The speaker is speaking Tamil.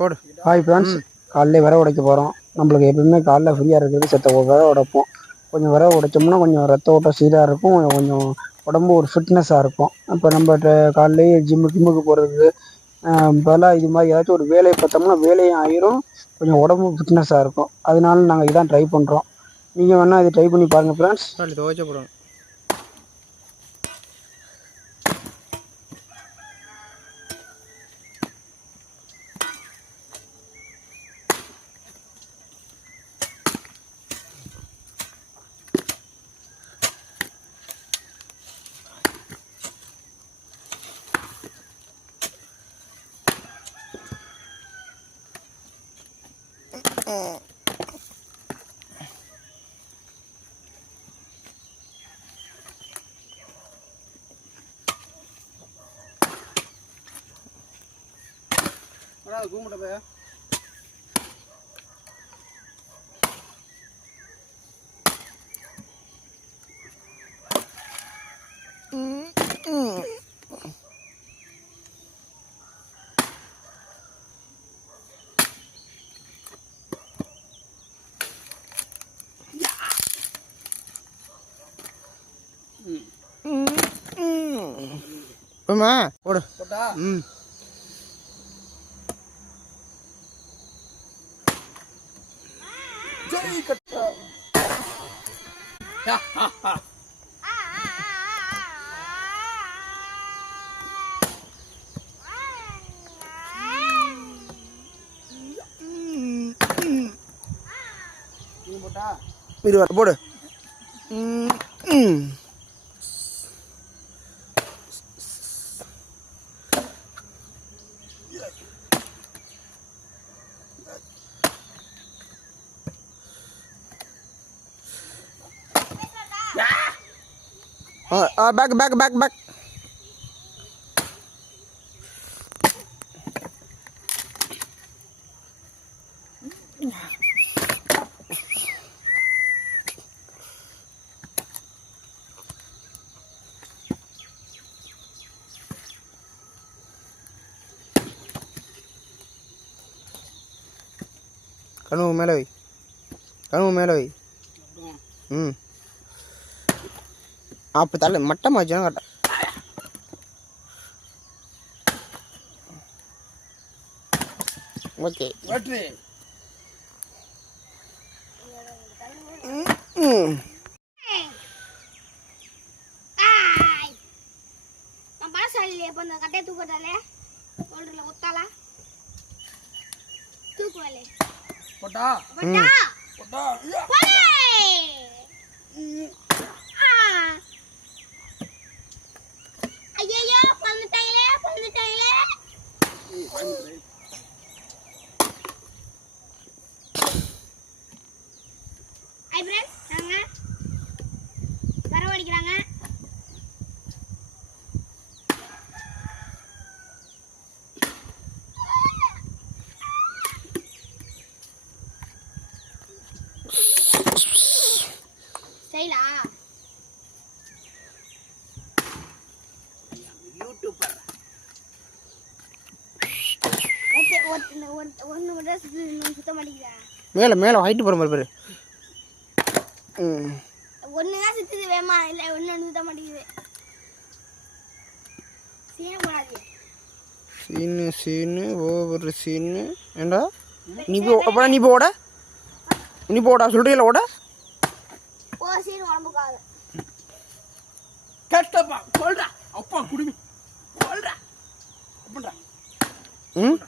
போடு. ஹாய் ஃப்ரெண்ட்ஸ் காலையிலே விரை உடைக்க போகிறோம் நம்மளுக்கு எப்பவுமே காலைல ஃப்ரீயாக இருக்கிறது செத்த விரை உடைப்போம். கொஞ்சம் விரை உடைச்சோம்னா கொஞ்சம் ரத்த ஓட்டம் சீராக இருக்கும். கொஞ்சம் உடம்பு ஒரு ஃபிட்னஸாக இருக்கும். இப்போ நம்ம காலையிலேயே ஜிம்மு கிம்முக்கு போகிறது இப்போல்லாம் இது மாதிரி ஏதாச்சும் ஒரு வேலையை பார்த்தோம்னா வேலையும் ஆயிரும். கொஞ்சம் உடம்பு ஃபிட்னஸாக இருக்கும். அதனால நாங்கள் இதான் ட்ரை பண்ணுறோம் நீங்கள் வேணால் இதை ட்ரை பண்ணி பாருங்கள் friends Mana gue mau ya? Mm-mm. போமா போடு. ம். இது போடு. ம், ம். Rồi, à, bác, bác, bác, bác. Cano mẹ lời. Cano mẹ lời. Ừ. அப்போ தலை மட்டமாக வச்சுனா கரெக்டாக ஓகே. கட்டையை தூக்கட்டாலே சொல்றல ஒத்தாலா தூக்குவாலே போட்டா? போட்டா. சுத்த மாட்டேங்குதா? மேலே மேலே ஹைட்டு போகிற மாதிரி பாரு. ம். ஒன்று தான் சுத்துது வேமா இல்லை ஒன்று ஒன்று சுத்த மாட்டேங்குது. சீன போடாது சீனு சீனு ஏண்டா? நீ போ நீ போட நீ போடா சொல்கிறீங்களா ஓட. ஓ சீன உடம்புக்காக. கஷ்டப்பா சொல்றா அப்பா குடுமி. சொல்றா அப்படின்றா ம்?